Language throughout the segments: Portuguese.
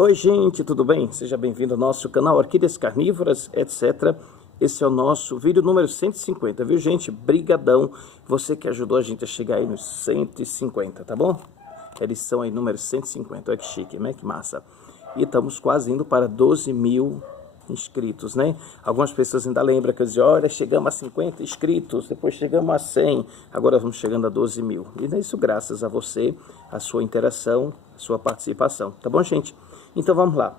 Oi gente, tudo bem? Seja bem-vindo ao nosso canal Orquídeas Carnívoras, etc. Esse é o nosso vídeo número 150, viu gente? Brigadão, você que ajudou a gente a chegar aí nos 150, tá bom? Edição aí número 150, olha que chique, né? Que massa. E estamos quase indo para 12 mil inscritos, né? Algumas pessoas ainda lembram que eu dizia, olha, chegamos a 50 inscritos, depois chegamos a 100, agora vamos chegando a 12 mil. E é isso graças a você, a sua interação, a sua participação, tá bom, gente? Então vamos lá.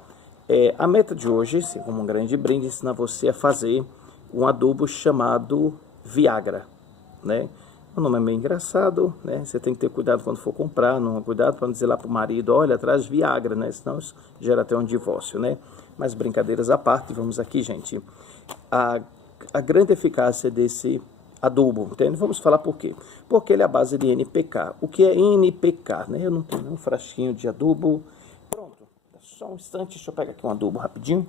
A meta de hoje, como um grande brinde, é ensinar você a fazer um adubo chamado Viagra, né? O nome é meio engraçado, né? Você tem que ter cuidado quando for comprar, não cuidado para não dizer lá para o marido, olha, traz Viagra, né? Senão isso gera até um divórcio, né? Mas brincadeiras à parte, vamos aqui, gente. A grande eficácia desse adubo, entende? Vamos falar por quê? Porque ele é a base de NPK. O que é NPK, né? Eu não tenho um frasquinho de adubo. Pronto, só um instante, deixa eu pegar aqui um adubo rapidinho.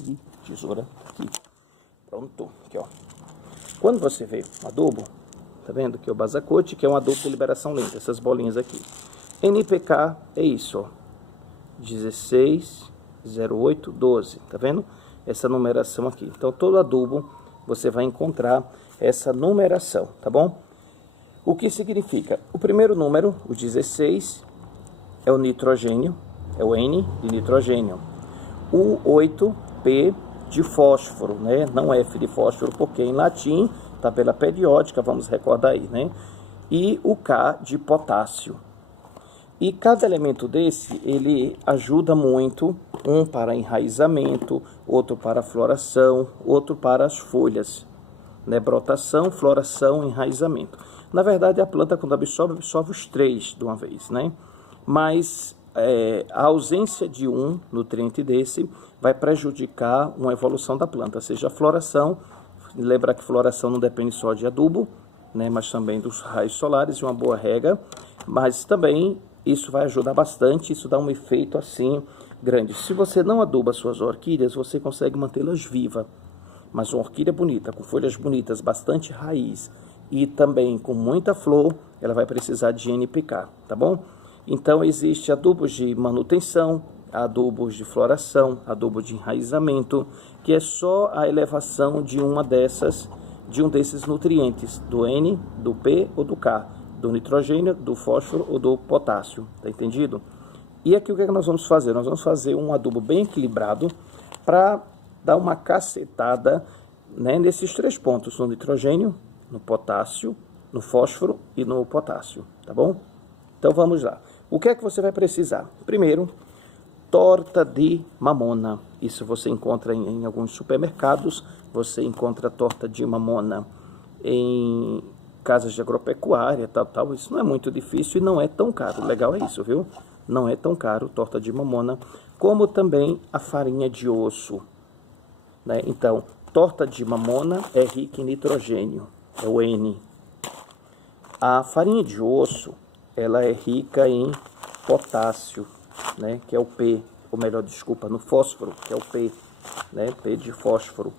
E tesoura aqui. Pronto, aqui ó. Quando você vê um adubo, tá vendo que é o Basacote, que é um adubo de liberação lenta, essas bolinhas aqui. NPK é isso, ó. 16, 08, 12, tá vendo? Essa numeração aqui. Então, todo adubo você vai encontrar essa numeração, tá bom? O que significa? O primeiro número, o 16, é o nitrogênio, é o N de nitrogênio. O 8, P de fósforo, né? Não F de fósforo, porque em latim, tabela periódica, vamos recordar aí, né? E o K de potássio. E cada elemento desse, ele ajuda muito, um para enraizamento, outro para floração, outro para as folhas, né? Brotação, floração, enraizamento. Na verdade, a planta, quando absorve os três de uma vez, né? Mas a ausência de um nutriente desse vai prejudicar uma evolução da planta, seja a floração. Lembra que floração não depende só de adubo, né? Mas também dos raios solares e uma boa rega, mas também isso vai ajudar bastante, isso dá um efeito assim grande. Se você não aduba suas orquídeas, você consegue mantê-las vivas. Mas uma orquídea bonita, com folhas bonitas, bastante raiz e também com muita flor, ela vai precisar de NPK, tá bom? Então existe adubos de manutenção, adubos de floração, adubo de enraizamento, que é só a elevação de um desses nutrientes, do N, do P ou do K. Do nitrogênio, do fósforo ou do potássio, tá entendido? E aqui o que é que nós vamos fazer? Nós vamos fazer um adubo bem equilibrado para dar uma cacetada, né, nesses três pontos, no nitrogênio, no potássio, no fósforo e no potássio, tá bom? Então vamos lá. O que é que você vai precisar? Primeiro, torta de mamona. Isso você encontra em alguns supermercados, você encontra torta de mamona em casas de agropecuária, tal, isso não é muito difícil e não é tão caro. O legal é isso, viu? Não é tão caro, torta de mamona, como também a farinha de osso, né? Então, torta de mamona é rica em nitrogênio, é o N. A farinha de osso, ela é rica em potássio, né? Que é o P, ou melhor, desculpa, no fósforo, que é o P, né? P de fósforo.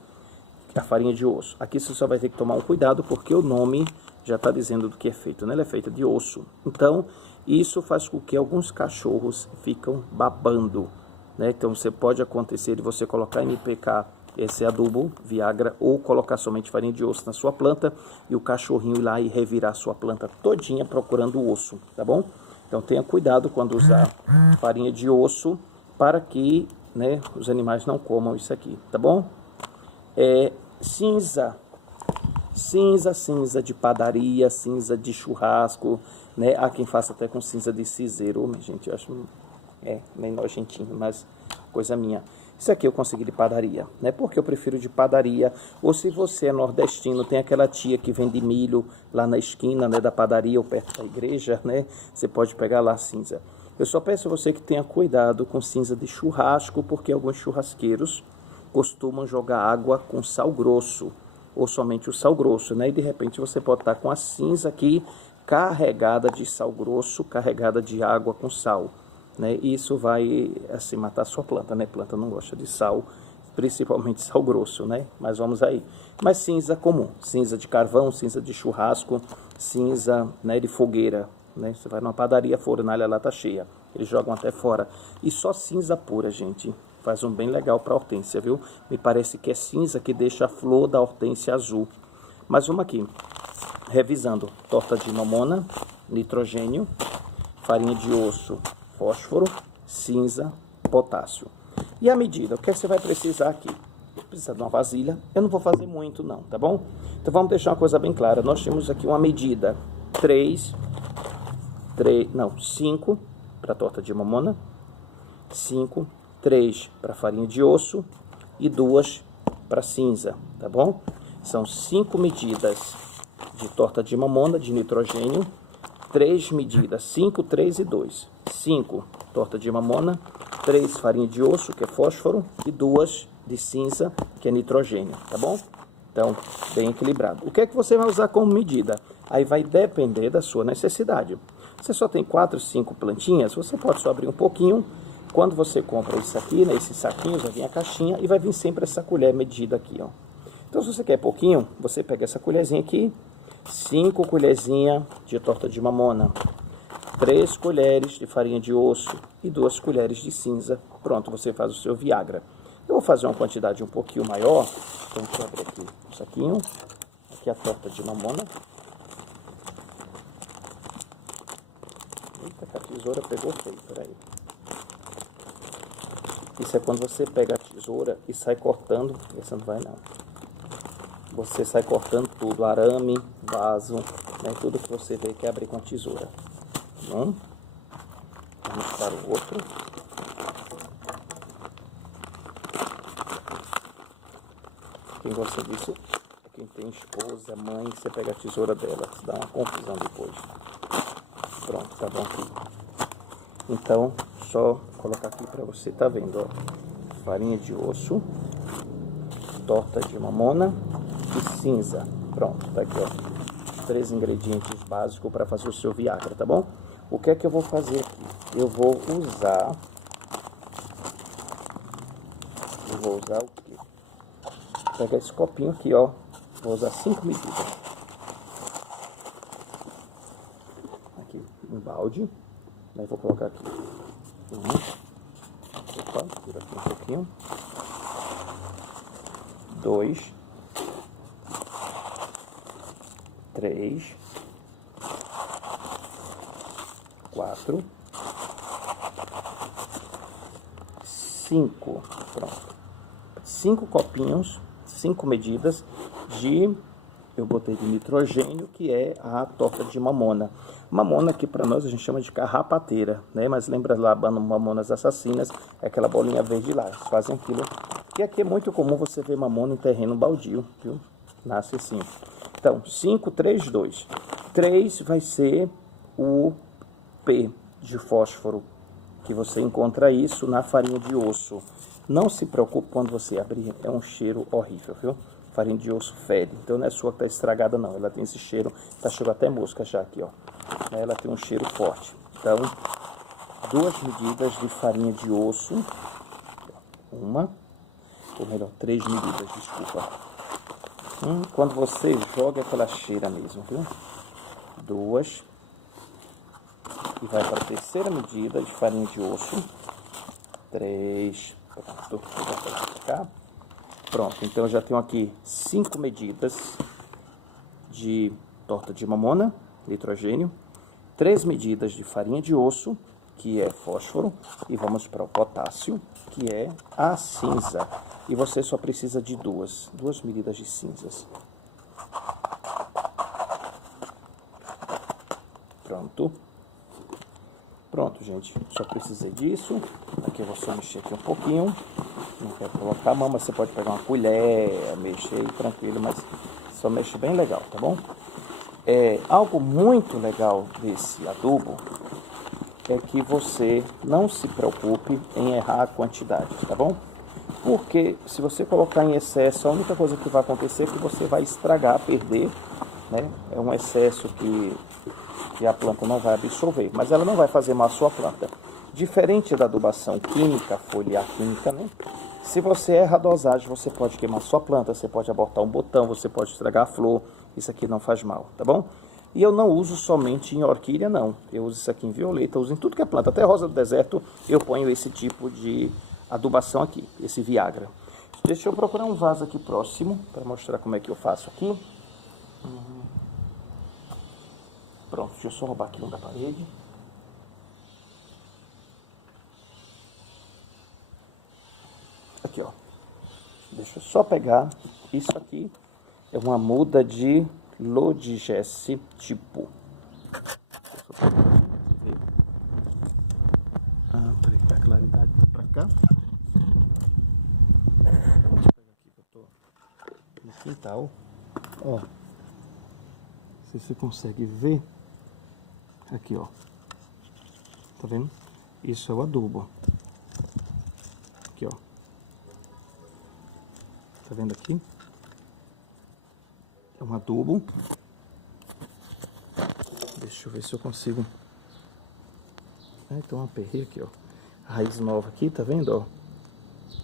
A farinha de osso. Aqui você só vai ter que tomar um cuidado porque o nome já está dizendo do que é feito, né? Ela é feita de osso. Então, isso faz com que alguns cachorros ficam babando, né? Então, você pode acontecer de você colocar NPK, esse adubo, Viagra, ou colocar somente farinha de osso na sua planta e o cachorrinho ir lá e revirar a sua planta todinha procurando o osso, tá bom? Então, tenha cuidado quando usar farinha de osso para que, né, os animais não comam isso aqui, tá bom? Cinza de padaria, cinza de churrasco, né? Há quem faça até com cinza de ciseiro, gente, eu acho meio nojentinho, mas coisa minha. Isso aqui eu consegui de padaria, né? Porque eu prefiro de padaria. Ou se você é nordestino, tem aquela tia que vende milho lá na esquina, né, da padaria ou perto da igreja, né? Você pode pegar lá a cinza. Eu só peço a você que tenha cuidado com cinza de churrasco, porque alguns churrasqueiros costumam jogar água com sal grosso, ou somente o sal grosso, né? E de repente você pode estar com a cinza aqui carregada de sal grosso, carregada de água com sal, né? E isso vai, assim, matar a sua planta, né? A planta não gosta de sal, principalmente sal grosso, né? Mas vamos aí. Mas cinza comum, cinza de carvão, cinza de churrasco, cinza, né, de fogueira, né? Você vai numa padaria, a fornalha lá tá cheia. Eles jogam até fora. E só cinza pura, gente. Faz um bem legal para hortênsia, viu? Me parece que é cinza que deixa a flor da hortênsia azul. Mas vamos aqui. Revisando. Torta de mamona, nitrogênio, farinha de osso, fósforo, cinza, potássio. E a medida? O que você vai precisar aqui? Precisa de uma vasilha. Eu não vou fazer muito não, tá bom? Então vamos deixar uma coisa bem clara. Nós temos aqui uma medida 5 para torta de mamona, 5, 3 para farinha de osso e 2 para cinza, tá bom? São 5 medidas de torta de mamona de nitrogênio, 3 medidas, 5, 3 e 2. 5 torta de mamona, 3 farinha de osso, que é fósforo, e 2 de cinza, que é nitrogênio, tá bom? Então, bem equilibrado. O que é que você vai usar como medida? Aí vai depender da sua necessidade. Você só tem 4, 5 plantinhas, você pode só abrir um pouquinho. Quando você compra isso aqui, né, esses saquinhos, vai vir a caixinha e vai vir sempre essa colher medida aqui, ó. Então, se você quer pouquinho, você pega essa colherzinha aqui, 5 colherzinhas de torta de mamona, 3 colheres de farinha de osso e 2 colheres de cinza. Pronto, você faz o seu Viagra. Eu vou fazer uma quantidade um pouquinho maior. Então, deixa eu abrir aqui o saquinho. Aqui a torta de mamona. Eita, que a tesoura pegou feio, peraí. Isso é quando você pega a tesoura e sai cortando. Essa não vai não. Você sai cortando tudo, arame, vaso, né, tudo que você vê que abrir com a tesoura. Vamos para o outro. Quem gosta disso é quem tem esposa, mãe, você pega a tesoura dela, dá uma confusão depois. Pronto, tá bom aqui. Então, só colocar aqui para você, tá vendo, ó. Farinha de osso, torta de mamona e cinza. Pronto, tá aqui, ó. 3 ingredientes básicos para fazer o seu Viagra, tá bom? O que é que eu vou fazer aqui? Eu vou usar o quê? Vou pegar esse copinho aqui, ó. Vou usar 5 medidas. Aqui, um balde. Aí vou colocar aqui. Opa, tira aqui um pouquinho. 2, 3, 4, 5. Pronto. 5 copinhos, 5 medidas de, eu botei de nitrogênio, que é a torta de mamona. Mamona que para nós a gente chama de carrapateira, né? Mas lembra lá, mamonas assassinas, é aquela bolinha verde lá, eles fazem aquilo. E aqui é muito comum você ver mamona em terreno baldio, viu? Nasce assim. Então, 5, 3, 2. 3 vai ser o P de fósforo, que você encontra isso na farinha de osso. Não se preocupe quando você abrir, é um cheiro horrível, viu? Farinha de osso fede, então não é sua que tá estragada não, ela tem esse cheiro, tá chegando até mosca já aqui, ó. Ela tem um cheiro forte. Então, 2 medidas de farinha de osso, ou melhor, 3 medidas, desculpa. Quando você joga, aquela cheira mesmo, viu? 2. E vai para a terceira medida de farinha de osso. 3. Pronto, vou botar pra cá. Pronto, então eu já tenho aqui 5 medidas de torta de mamona, nitrogênio. 3 medidas de farinha de osso, que é fósforo. E vamos para o potássio, que é a cinza. E você só precisa de 2 medidas de cinzas. Pronto. Pronto, gente. Só precisei disso. Aqui eu vou só mexer aqui um pouquinho. Não quero colocar a mão, mas você pode pegar uma colher, mexer aí tranquilo, mas só mexe bem legal, tá bom? Algo muito legal desse adubo é que você não se preocupe em errar a quantidade, tá bom? Porque se você colocar em excesso, a única coisa que vai acontecer é que você vai estragar, perder, né? É um excesso que a planta não vai absorver, mas ela não vai fazer mal à sua planta. Diferente da adubação química, foliar química, né? Se você erra a dosagem, você pode queimar sua planta, você pode abortar um botão, você pode estragar a flor, isso aqui não faz mal, tá bom? E eu não uso somente em orquídea, não. Eu uso isso aqui em violeta, eu uso em tudo que é planta. Até rosa do deserto eu ponho esse tipo de adubação aqui, esse Viagra. Deixa eu procurar um vaso aqui próximo para mostrar como é que eu faço aqui. Pronto, deixa eu só roubar aqui um da parede. Aqui, ó. Deixa eu só pegar. Isso aqui é uma muda de Lodigesse tipo. Peraí, a claridade tá pra cá. Deixa eu pegar aqui que eu tô no quintal. Ó. Se você consegue ver. Aqui, ó. Tá vendo? Isso é o adubo. Aqui, ó. Tá vendo aqui? É um adubo. Deixa eu ver se eu consigo. Então aperrei aqui, ó. Raiz nova aqui, tá vendo, ó?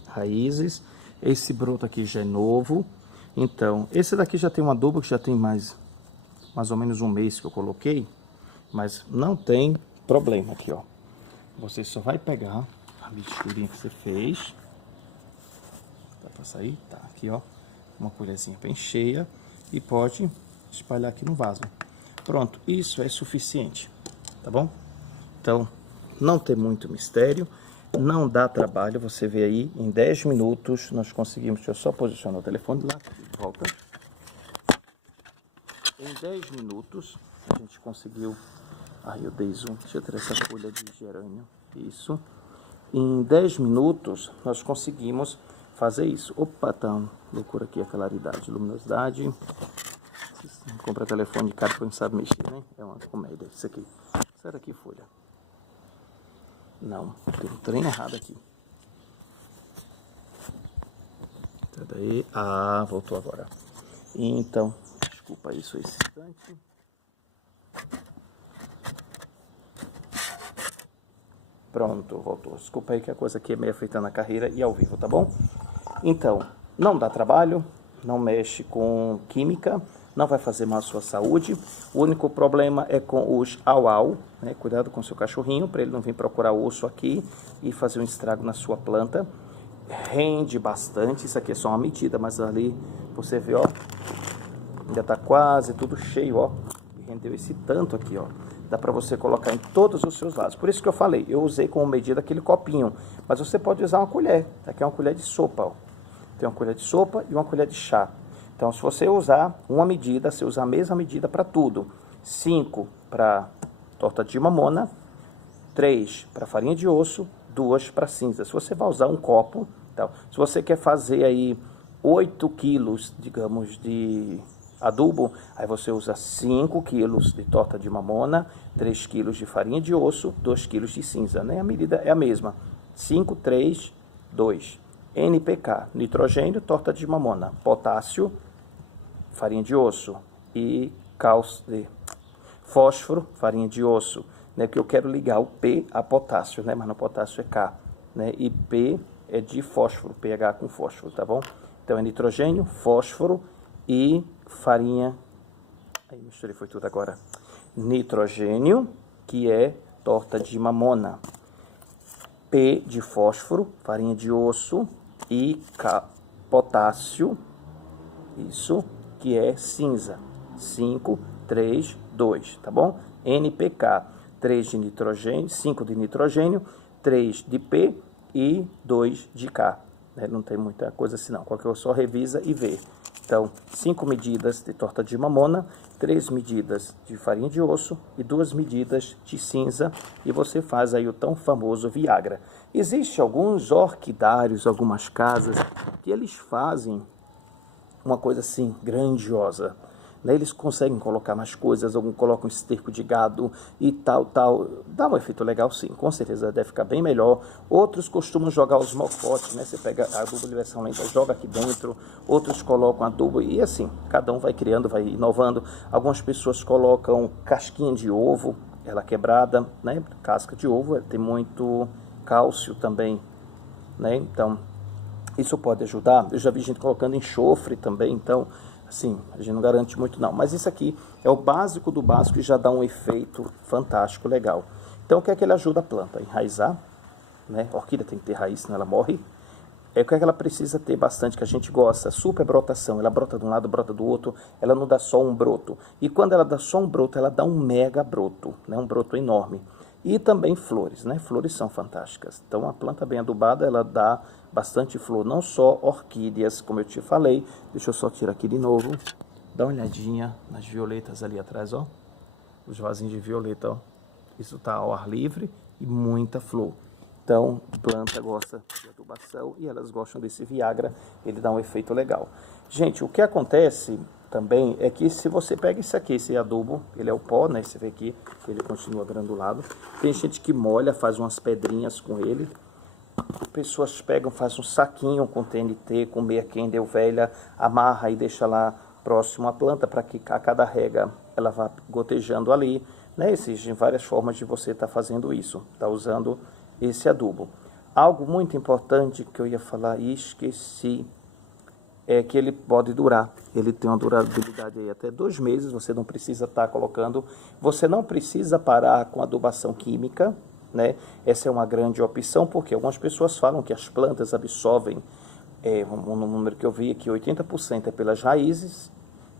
Raízes. Esse broto aqui já é novo. Então, esse daqui já tem um adubo que já tem mais ou menos um mês que eu coloquei. Mas não tem problema aqui, ó. Você só vai pegar a misturinha que você fez. Dá pra sair? Tá, aqui, ó. Uma colherzinha bem cheia. E pode espalhar aqui no vaso. Pronto, isso é suficiente, tá bom? Então, não tem muito mistério, não dá trabalho. Você vê aí, em 10 minutos nós conseguimos. Deixa eu só posicionar o telefone lá, volta. Em 10 minutos a gente conseguiu. Aí eu dei zoom, deixa eu tirar essa folha de gerânio. Isso. Em 10 minutos nós conseguimos fazer isso. Opa, tá loucura aqui a claridade, luminosidade. Compra telefone caro pra não sabe mexer, né? É uma comédia isso aqui. Sai daqui, folha. Não, tem um trem errado aqui. Sai daí. Ah, voltou agora. Então, desculpa isso esse instante. Pronto, voltou. Desculpa aí que a coisa aqui é meio afetando a carreira e ao vivo, tá bom? Então, não dá trabalho, não mexe com química, não vai fazer mal à sua saúde. O único problema é com os au-au, né? Cuidado com o seu cachorrinho, para ele não vir procurar osso aqui e fazer um estrago na sua planta. Rende bastante, isso aqui é só uma medida, mas ali você vê, ó, ainda tá quase tudo cheio, ó. E rendeu esse tanto aqui, ó. Dá para você colocar em todos os seus vasos. Por isso que eu falei, eu usei como medida aquele copinho, mas você pode usar uma colher. Aqui é uma colher de sopa, ó. Tem uma colher de sopa e uma colher de chá. Então, se você usar uma medida, você usa a mesma medida para tudo. 5 para torta de mamona, 3 para farinha de osso, 2 para cinza. Se você vai usar um copo, então, se você quer fazer aí 8 quilos, digamos, de adubo, aí você usa 5 quilos de torta de mamona, 3 quilos de farinha de osso, 2 quilos de cinza. Né? A medida é a mesma. 5, 3, 2. NPK, nitrogênio, torta de mamona, potássio, farinha de osso e fósforo, farinha de osso, né? Que eu quero ligar o P a potássio, né? Mas no potássio é K, né? E P é de fósforo, pH com fósforo, tá bom? Então é nitrogênio, fósforo e farinha. Aí misturei, foi tudo agora. Nitrogênio, que é torta de mamona. P de fósforo, farinha de osso e potássio, isso, que é cinza. 5, 3, 2, tá bom? NPK, 3 de nitrogênio, 5 de nitrogênio, 3 de P e 2 de K. Né? Não tem muita coisa assim não, qualquer coisa só revisa e vê. Então, 5 medidas de torta de mamona, 3 medidas de farinha de osso e 2 medidas de cinza, e você faz aí o tão famoso Viagra. Existem alguns orquidários, algumas casas, que eles fazem uma coisa assim, grandiosa. Né? Eles conseguem colocar mais coisas, alguns colocam esterco de gado e tal. Dá um efeito legal sim, com certeza deve ficar bem melhor. Outros costumam jogar os malcotes, né? Você pega a adubo de versão lenta, joga aqui dentro. Outros colocam adubo e assim, cada um vai criando, vai inovando. Algumas pessoas colocam casquinha de ovo, ela quebrada, né? Casca de ovo, tem muito cálcio também, né? Então, isso pode ajudar. Eu já vi gente colocando enxofre também, então Sim, a gente não garante muito não, mas isso aqui é o básico do básico e já dá um efeito fantástico, legal. Então o que é que ele ajuda a planta? A enraizar, né? A orquídea tem que ter raiz, senão ela morre. O que é que ela precisa ter bastante, que a gente gosta? Super brotação, ela brota de um lado, brota do outro, ela não dá só um broto. E quando ela dá só um broto, ela dá um mega broto, né? Um broto enorme. E também flores, né? Flores são fantásticas. Então a planta bem adubada, ela dá bastante flor, não só orquídeas, como eu te falei. Deixa eu só tirar aqui de novo. Dá uma olhadinha nas violetas ali atrás, ó. Os vasinhos de violeta, ó. Isso tá ao ar livre e muita flor. Então, a planta gosta de adubação e elas gostam desse Viagra, ele dá um efeito legal. Gente, o que acontece também é que se você pega isso aqui, esse adubo, ele é o pó, né? Você vê aqui que ele continua granulado. Tem gente que molha, faz umas pedrinhas com ele. Pessoas pegam, fazem um saquinho com TNT, com meia Candle velha, amarra e deixa lá próximo à planta para que a cada rega ela vá gotejando ali. Né? Existem várias formas de você estar fazendo isso, tá usando esse adubo. Algo muito importante que eu ia falar e esqueci é que ele pode durar. Ele tem uma durabilidade aí até 2 meses, você não precisa estar colocando, você não precisa parar com adubação química, né? Essa é uma grande opção, porque algumas pessoas falam que as plantas absorvem, um número que eu vi aqui, 80% é pelas raízes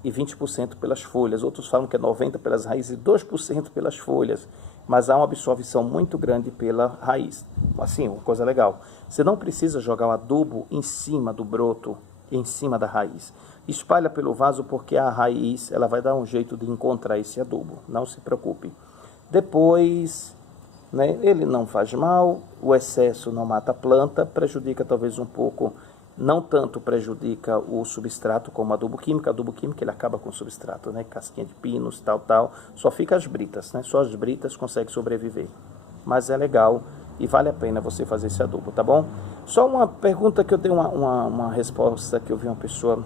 e 20% pelas folhas. Outros falam que é 90% pelas raízes e 2% pelas folhas. Mas há uma absorção muito grande pela raiz. Assim, uma coisa legal. Você não precisa jogar o adubo em cima do broto, em cima da raiz. Espalha pelo vaso porque a raiz ela vai dar um jeito de encontrar esse adubo. Não se preocupe. Depois, né, ele não faz mal, o excesso não mata a planta, prejudica talvez um pouco, não tanto prejudica o substrato como adubo químico. Adubo químico ele acaba com o substrato, né? Casquinha de pinos, tal. Só fica as britas, né? Só as britas conseguem sobreviver. Mas é legal e vale a pena você fazer esse adubo, tá bom? Só uma pergunta que eu dei uma resposta que eu vi uma pessoa,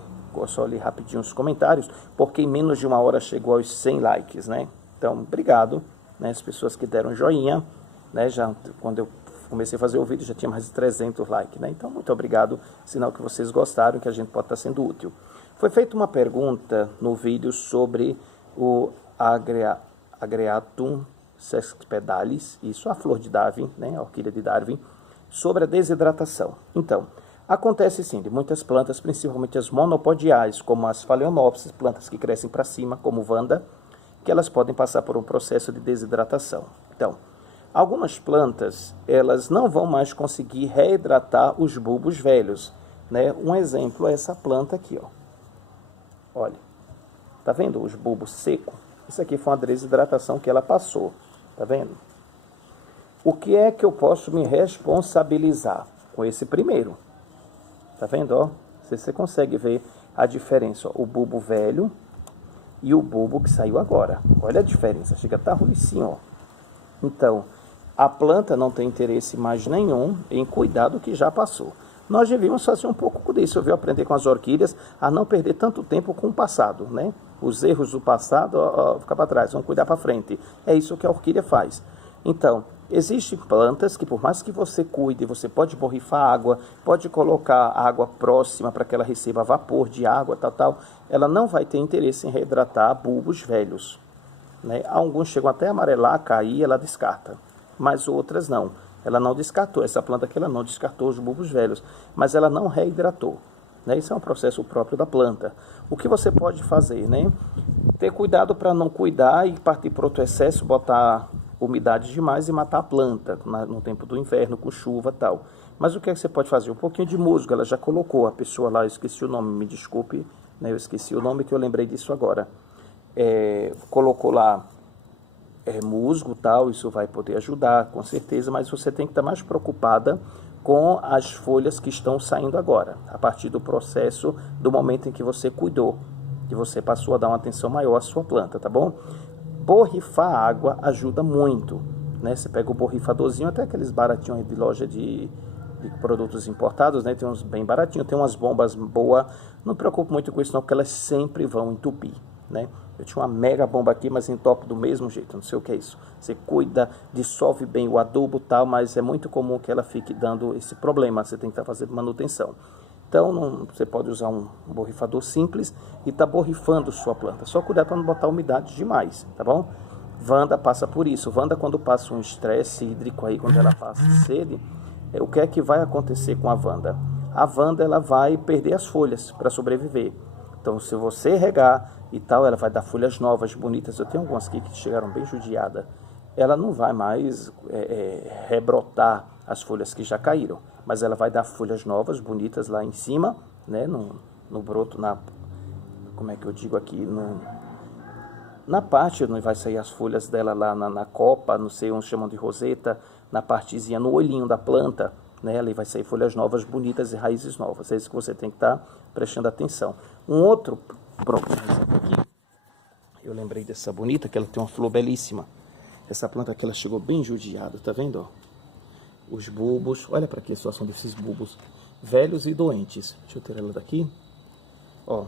só ali rapidinho os comentários, porque em menos de 1 hora chegou aos 100 likes, né? Então, obrigado, né? As pessoas que deram joinha, né? Já quando eu comecei a fazer o vídeo já tinha mais de 300 likes, né? Então, muito obrigado, sinal que vocês gostaram, que a gente pode estar sendo útil. Foi feita uma pergunta no vídeo sobre o Agreatum sesquipedalis, isso, a flor de Darwin, né? A orquídea de Darwin, sobre a desidratação. Então, acontece sim, de muitas plantas, principalmente as monopodiais, como as phalaenopsis, plantas que crescem para cima, como Vanda, que elas podem passar por um processo de desidratação. Então, algumas plantas, elas não vão mais conseguir reidratar os bulbos velhos, né? Um exemplo é essa planta aqui, ó. Olha, tá vendo os bulbos secos? Isso aqui foi uma desidratação que ela passou, tá vendo? O que é que eu posso me responsabilizar com esse primeiro? Tá vendo, ó? Você consegue ver a diferença, ó, o bulbo velho e o bulbo que saiu agora. Olha a diferença, chega a estar rulicinho, ó. Então, a planta não tem interesse mais nenhum em cuidar do que já passou. Nós devíamos fazer um pouco disso, viu? Aprender com as orquídeas a não perder tanto tempo com o passado, né? Os erros do passado, ficar para trás, vamos cuidar para frente. É isso que a orquídea faz. Então, existem plantas que por mais que você cuide, você pode borrifar água, pode colocar água próxima para que ela receba vapor de água, tal, ela não vai ter interesse em reidratar bulbos velhos, né? Alguns chegam até a amarelar, cair, ela descarta, mas outras não. Ela não descartou, essa planta aqui ela não descartou os bulbos velhos, mas ela não reidratou, né? Isso é um processo próprio da planta. O que você pode fazer, né? Ter cuidado para não cuidar e partir para outro excesso, botar umidade demais e matar a planta no tempo do inverno, com chuva e tal. Mas o que é que você pode fazer? Um pouquinho de musgo, ela já colocou, a pessoa lá, eu esqueci o nome, me desculpe, né? Eu esqueci o nome que eu lembrei disso agora. Colocou lá musgo, tal, isso vai poder ajudar, com certeza, mas você tem que estar mais preocupada com as folhas que estão saindo agora, a partir do processo, do momento em que você cuidou, que você passou a dar uma atenção maior à sua planta, tá bom? Borrifar água ajuda muito, né? Você pega o borrifadorzinho, até aqueles baratinhos de loja de produtos importados, né? Tem uns bem baratinhos, tem umas bombas boas, não preocupe muito com isso não, porque elas sempre vão entupir, né? Eu tinha uma mega bomba aqui, mas entope do mesmo jeito, não sei o que é isso. Você cuida, dissolve bem o adubo e tal, mas é muito comum que ela fique dando esse problema, você tem que estar fazendo manutenção. Então, você pode usar um borrifador simples e tá borrifando sua planta. Só cuidar para não botar umidade demais, tá bom? Wanda passa por isso. Wanda, quando passa um estresse hídrico aí, quando ela passa sede, o que é que vai acontecer com a Wanda? A Wanda, ela vai perder as folhas para sobreviver. Então, se você regar e tal, ela vai dar folhas novas, bonitas. Eu tenho algumas aqui que chegaram bem judiadas. Ela não vai mais rebrotar as folhas que já caíram, mas ela vai dar folhas novas, bonitas lá em cima, né, no broto, como é que eu digo aqui, na parte onde vai sair as folhas dela lá na copa, não sei, uns chamam de roseta, na partezinha, no olhinho da planta, né, ali vai sair folhas novas, bonitas e raízes novas. É isso que você tem que estar prestando atenção. Um outro problema aqui, eu lembrei dessa bonita, que ela tem uma flor belíssima. Essa planta aqui, ela chegou bem judiada, tá vendo, ó? Os bulbos, olha para aqui a situação desses bulbos, velhos e doentes. Deixa eu tirar ela daqui, ó.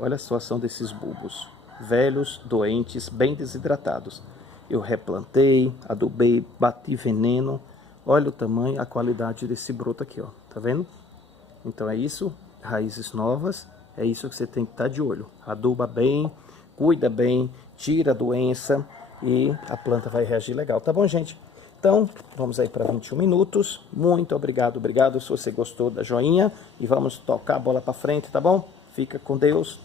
Olha a situação desses bulbos, velhos, doentes, bem desidratados. Eu replantei, adubei, bati veneno. Olha o tamanho, a qualidade desse broto aqui, ó. Tá vendo? Então é isso, raízes novas, é isso que você tem que estar de olho. Aduba bem, cuida bem, tira a doença e a planta vai reagir legal. Tá bom, gente? Então, vamos aí para 21 minutos. Muito obrigado. Se você gostou, dá joinha e vamos tocar a bola para frente, tá bom? Fica com Deus.